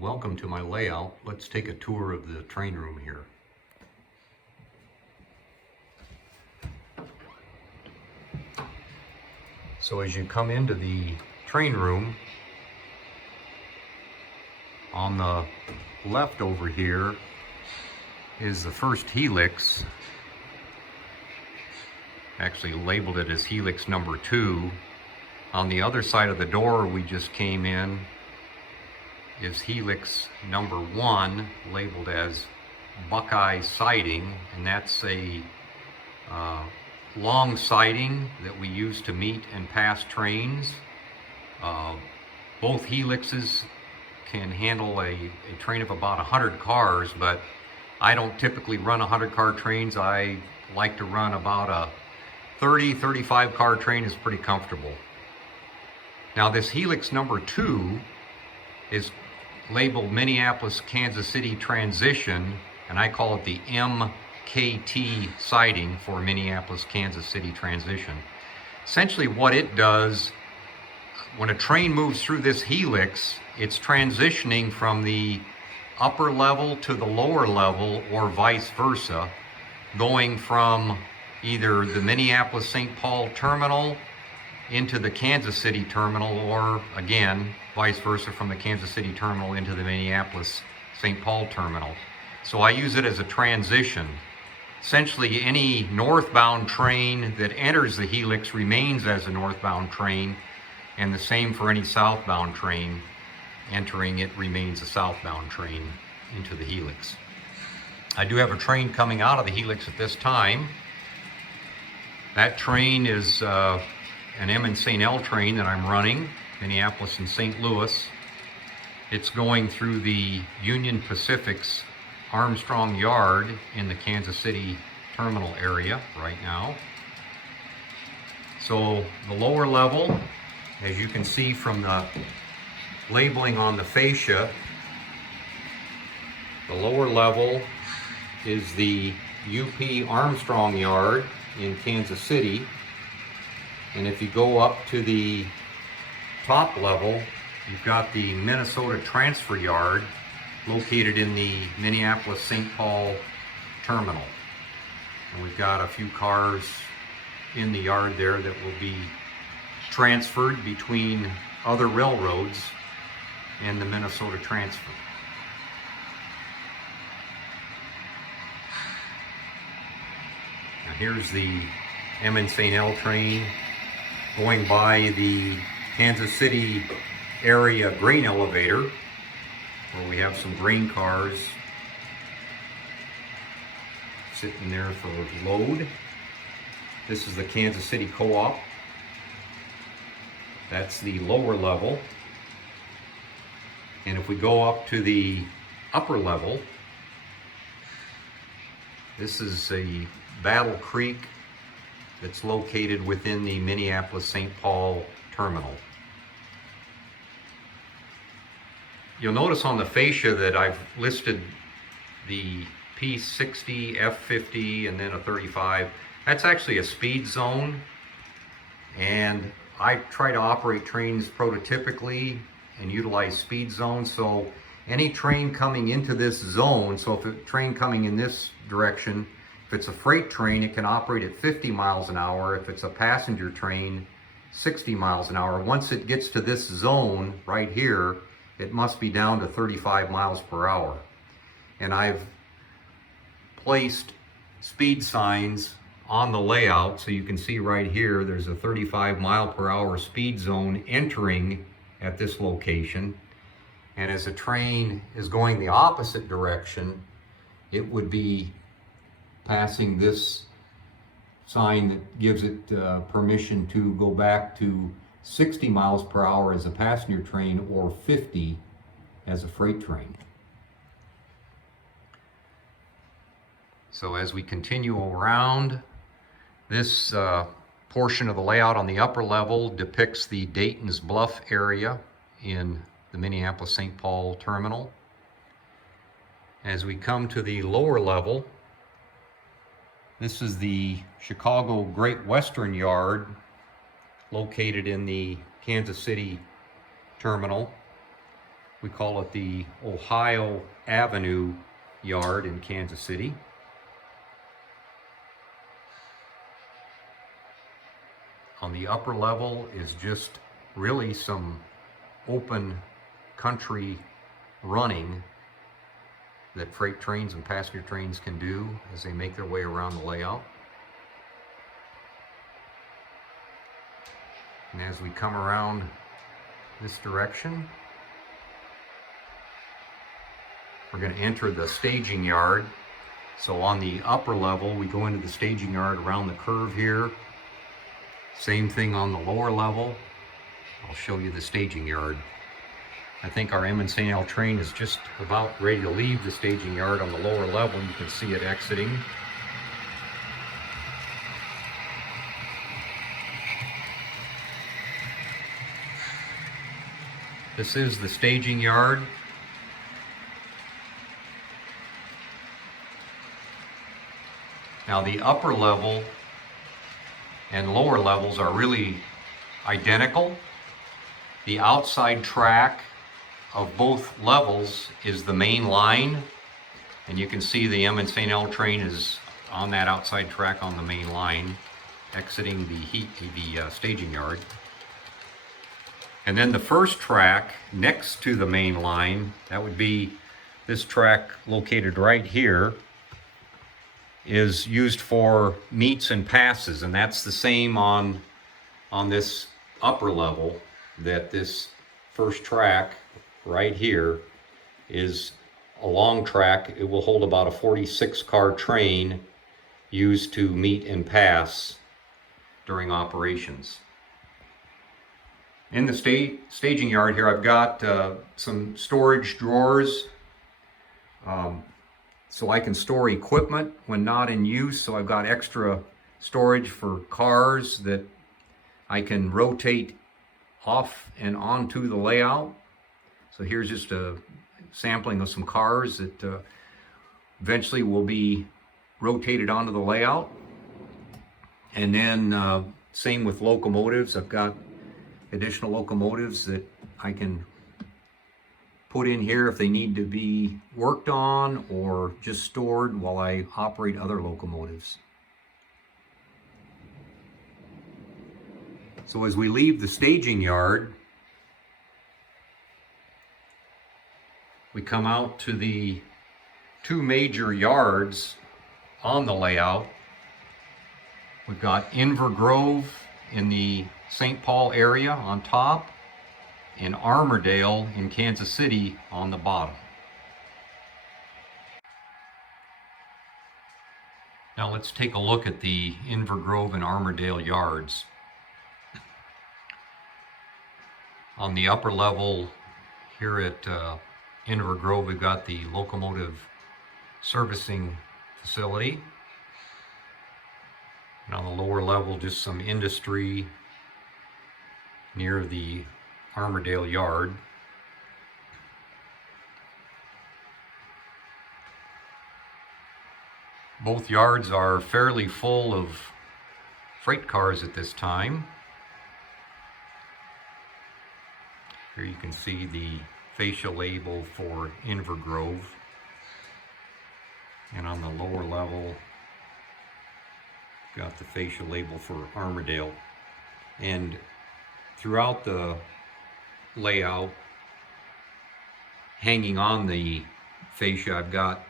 Welcome to my layout. Let's take a tour of the train room here. So as you come into the train room, on the left over here is the first helix. Actually labeled it as helix number 2. On the other side of the door we just came in is helix number 1, labeled as Buckeye siding, and that's a long siding that we use to meet and pass trains. Both helixes can handle a train of about 100 cars, but I don't typically run 100-car trains. I like to run about a 30-35 car train is pretty comfortable. Now this helix number 2 is labeled Minneapolis Kansas City Transition, and I call it the MKT siding for Minneapolis Kansas City Transition. Essentially what it does, when a train moves through this helix, it's transitioning from the upper level to the lower level or vice versa, going from either the Minneapolis-St. Paul terminal into the Kansas City terminal, or again, vice versa, from the Kansas City terminal into the Minneapolis-St. Paul terminal. So I use it as a transition. Essentially, any northbound train that enters the helix remains as a northbound train, and the same for any southbound train entering it remains a southbound train into the helix. I do have a train coming out of the helix at this time. That train is an M and St. L train that I'm running, Minneapolis and St. Louis. It's going through the Union Pacific's Armstrong Yard in the Kansas City terminal area right now. So the lower level, as you can see from the labeling on the fascia, the lower level is the UP Armstrong Yard in Kansas City. And if you go up to the top level, you've got the Minnesota Transfer Yard located in the Minneapolis-St. Paul terminal. And we've got a few cars in the yard there that will be transferred between other railroads and the Minnesota Transfer. Now here's the M and St. L train going by the Kansas City area grain elevator, where we have some grain cars sitting there for load. This is the Kansas City Co-op. That's the lower level. And if we go up to the upper level, this is a Battle Creek that's located within the Minneapolis-St. Paul terminal. You'll notice on the fascia that I've listed the P60, F50, and then a 35. That's actually a speed zone, and I try to operate trains prototypically and utilize speed zones. So any train coming into this zone, so if a train coming in this direction, if it's a freight train, it can operate at 50 miles an hour. If it's a passenger train, 60 miles an hour. Once it gets to this zone right here, it must be down to 35 miles per hour. And I've placed speed signs on the layout, so you can see right here, there's a 35 mile per hour speed zone entering at this location. And as a train is going the opposite direction, it would be passing this sign that gives it permission to go back to 60 miles per hour as a passenger train or 50 as a freight train. So as we continue around, this portion of the layout on the upper level depicts the Dayton's Bluff area in the Minneapolis-St. Paul terminal. As we come to the lower level, this is the Chicago Great Western Yard located in the Kansas City terminal. We call it the Ohio Avenue yard in Kansas City. On the upper level is just really some open country running that freight trains and passenger trains can do as they make their way around the layout. And as we come around this direction, we're going to enter the staging yard. So on the upper level, we go into the staging yard around the curve here. Same thing on the lower level. I'll show you the staging yard. I think our M&L train is just about ready to leave the staging yard on the lower level. You can see it exiting. This is the staging yard. Now the upper level and lower levels are really identical. The outside track of both levels is the main line, and you can see the M&L train is on that outside track on the main line, exiting the staging yard. And then the first track next to the main line, that would be this track located right here, is used for meets and passes, and that's the same on this upper level. That this first track right here is a long track. It will hold about a 46-car train used to meet and pass during operations. In the staging yard here, I've got some storage drawers so I can store equipment when not in use. So I've got extra storage for cars that I can rotate off and onto the layout. So here's just a sampling of some cars that eventually will be rotated onto the layout. And then same with locomotives. I've got additional locomotives that I can put in here if they need to be worked on or just stored while I operate other locomotives. So as we leave the staging yard, we come out to the two major yards on the layout. We've got Inver Grove in the St. Paul area on top, and Armourdale in Kansas City on the bottom. Now let's take a look at the Inver Grove and Armourdale yards. On the upper level here at Inver Grove, we've got the locomotive servicing facility. And on the lower level, just some industry near the Armourdale yard. Both yards are fairly full of freight cars at this time. Here you can see the fascia label for Inver Grove. And on the lower level, got the fascia label for Armourdale. And throughout the layout, hanging on the fascia, I've got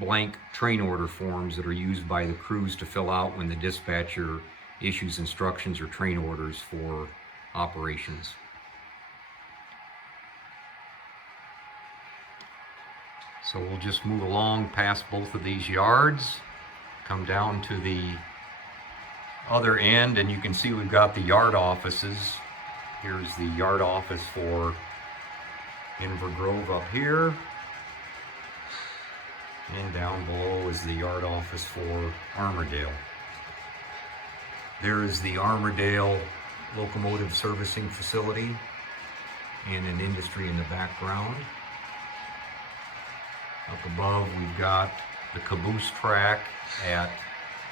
blank train order forms that are used by the crews to fill out when the dispatcher issues instructions or train orders for operations. So we'll just move along past both of these yards, come down to the other end, and you can see we've got the yard offices. Here's the yard office for Inver Grove up here. And down below is the yard office for Armourdale. There is the Armourdale locomotive servicing facility and an industry in the background. Up above, we've got the caboose track at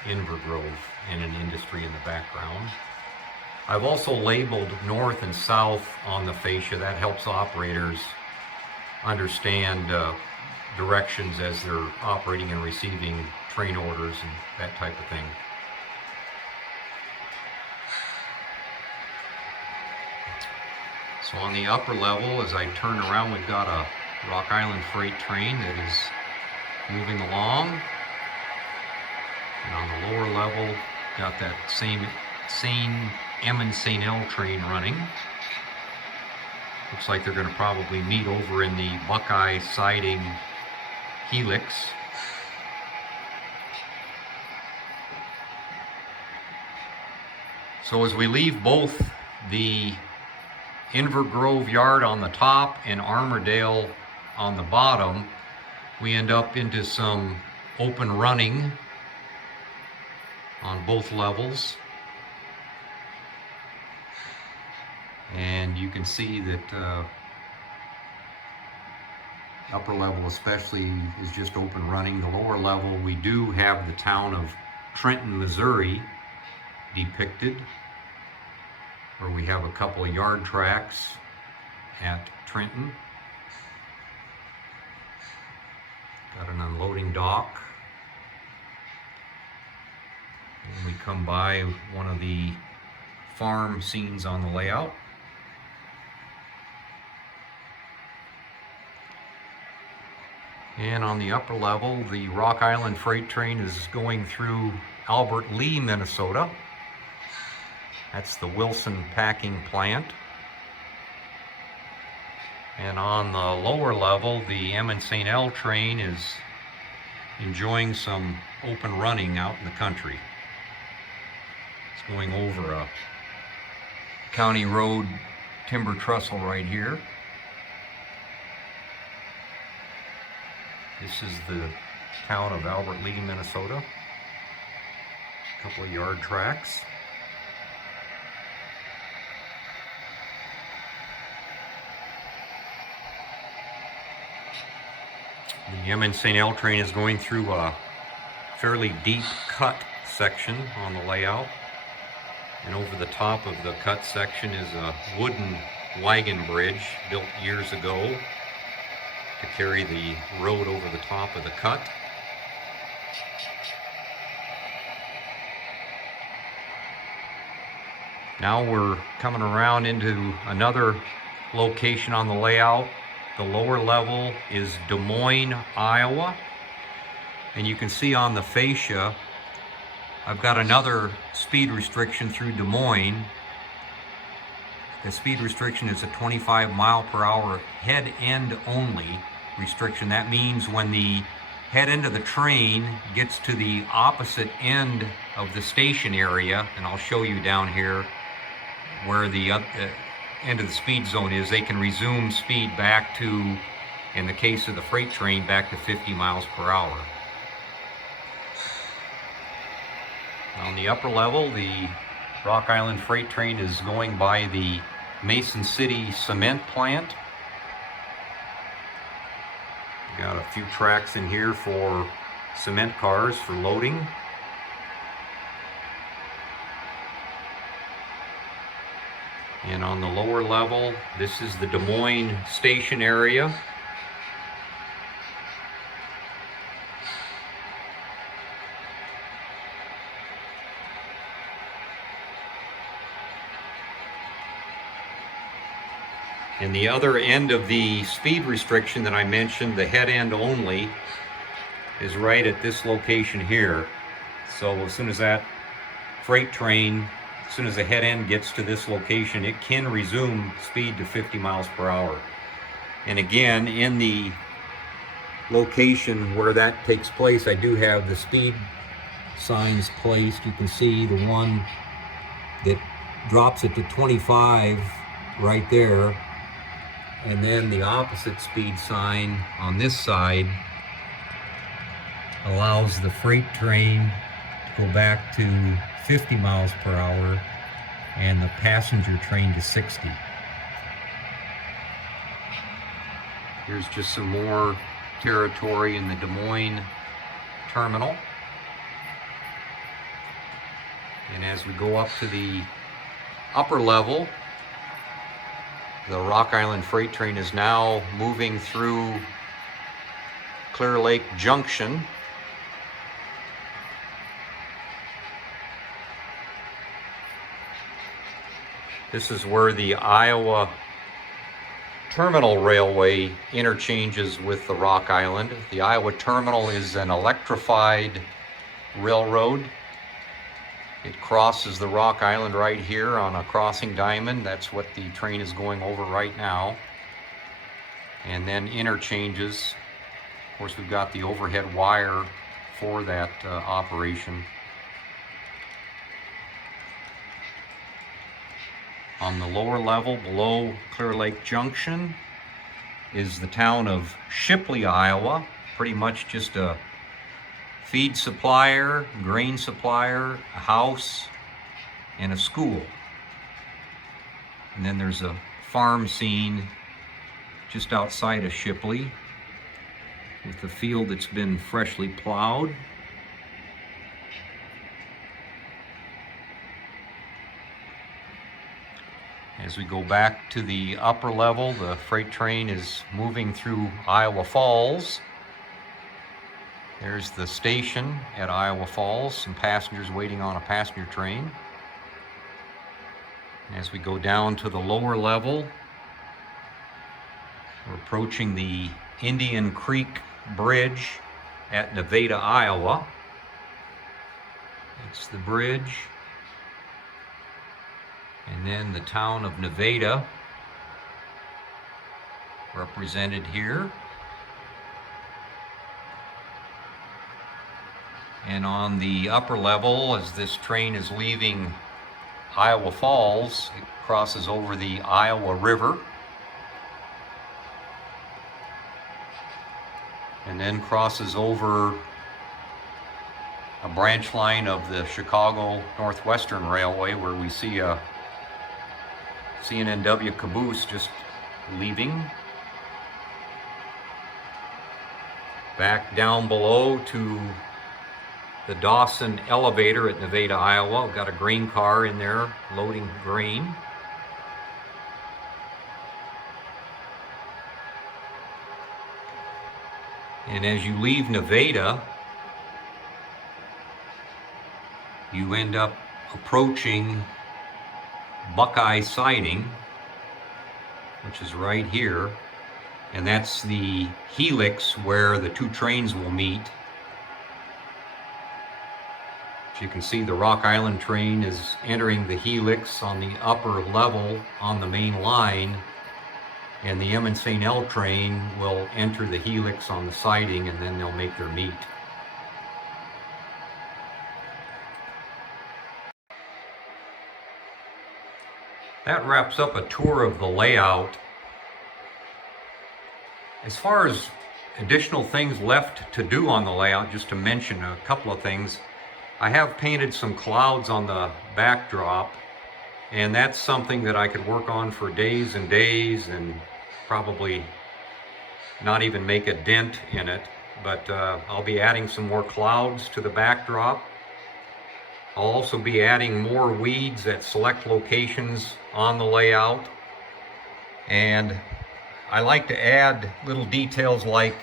Inver Grove and an industry in the background. I've also labeled north and south on the fascia. That helps operators understand directions as they're operating and receiving train orders and that type of thing. So on the upper level, as I turn around, we've got a Rock Island freight train that is moving along. And on the lower level, got that same M and St. L train running. Looks like they're going to probably meet over in the Buckeye siding helix. So as we leave both the Inver Grove yard on the top and Armourdale on the bottom, we end up into some open running on both levels. And you can see that upper level especially is just open running. The lower level, we do have the town of Trenton, Missouri depicted, where we have a couple of yard tracks at Trenton. Got an unloading dock. And we come by one of the farm scenes on the layout. And on the upper level, the Rock Island freight train is going through Albert Lea, Minnesota. That's the Wilson packing plant. And on the lower level, the M and St. L train is enjoying some open running out in the country. It's going over a county road timber trestle right here. This is the town of Albert Lea, Minnesota. A couple of yard tracks. The M and St. L train is going through a fairly deep cut section on the layout. And over the top of the cut section is a wooden wagon bridge built years ago to carry the road over the top of the cut. Now we're coming around into another location on the layout. The lower level is Des Moines, Iowa. And you can see on the fascia, I've got another speed restriction through Des Moines. The speed restriction is a 25 mile per hour head end only restriction. That means when the head end of the train gets to the opposite end of the station area, and I'll show you down here where the end of the speed zone is, they can resume speed back to, in the case of the freight train, back to 50 miles per hour. On the upper level, the Rock Island freight train is going by the Mason City cement plant. Got a few tracks in here for cement cars for loading. And on the lower level, this is the Des Moines station area. And the other end of the speed restriction that I mentioned, the head end only, is right at this location here. So as soon as that freight train, as soon as the head end gets to this location, it can resume speed to 50 miles per hour. And again, in the location where that takes place, I do have the speed signs placed. You can see the one that drops it to 25 right there. And then the opposite speed sign on this side allows the freight train to go back to 50 miles per hour and the passenger train to 60. Here's just some more territory in the Des Moines terminal. And as we go up to the upper level, The Rock Island freight train is now moving through Clear Lake Junction. This is where the Iowa Terminal Railway interchanges with the Rock Island. The Iowa Terminal is an electrified railroad. It crosses the Rock Island right here on a crossing diamond. That's what the train is going over right now. And then interchanges. Of course, we've got the overhead wire for that operation. On the lower level, below Clear Lake Junction, is the town of Shipley, Iowa. Pretty much just a feed supplier, grain supplier, a house, and a school. And then there's a farm scene just outside of Shipley with a field that's been freshly plowed. As we go back to the upper level, the freight train is moving through Iowa Falls. There's the station at Iowa Falls, some passengers waiting on a passenger train. As we go down to the lower level, we're approaching the Indian Creek Bridge at Nevada, Iowa. It's the bridge. And then the town of Nevada, represented here. And on the upper level, as this train is leaving Iowa Falls, it crosses over the Iowa River. And then crosses over a branch line of the Chicago Northwestern Railway, where we see a CNNW caboose just leaving. Back down below to the Dawson elevator at Nevada, Iowa. We've got a grain car in there loading grain. And as you leave Nevada, you end up approaching Buckeye Siding, which is right here, and that's the helix where the two trains will meet. As you can see, the Rock Island train is entering the helix on the upper level on the main line, and the M&St. L train will enter the helix on the siding, and then they'll make their meet. That wraps up a tour of the layout. As far as additional things left to do on the layout, just to mention a couple of things, I have painted some clouds on the backdrop, and that's something that I could work on for days and days and probably not even make a dent in it, but I'll be adding some more clouds to the backdrop. I'll also be adding more weeds at select locations on the layout, and I like to add little details like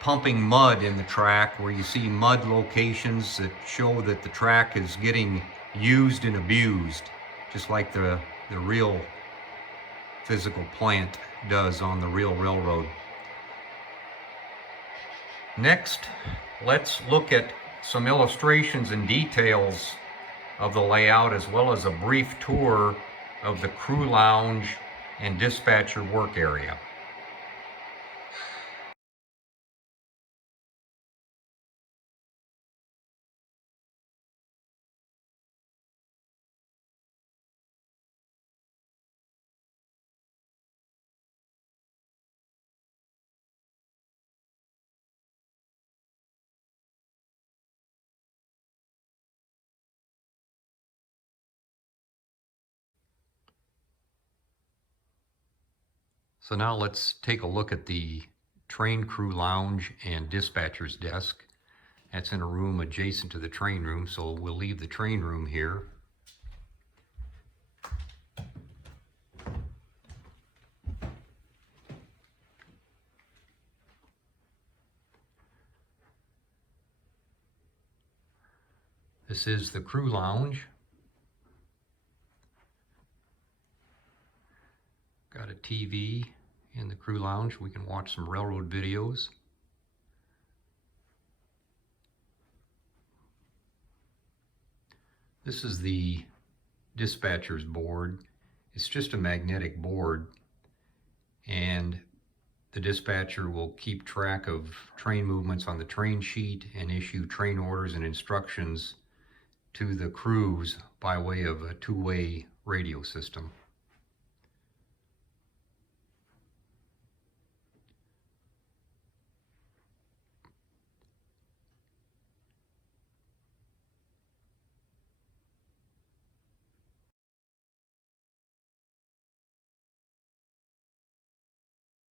pumping mud in the track, where you see mud locations that show that the track is getting used and abused, just like the real physical plant does on the real railroad. Next, let's look at some illustrations and details of the layout, as well as a brief tour of the crew lounge and dispatcher work area. So now let's take a look at the train crew lounge and dispatcher's desk. That's in a room adjacent to the train room, so we'll leave the train room here. This is the crew lounge. Got a TV in the crew lounge. We can watch some railroad videos. This is the dispatcher's board. It's just a magnetic board, and the dispatcher will keep track of train movements on the train sheet and issue train orders and instructions to the crews by way of a two-way radio system.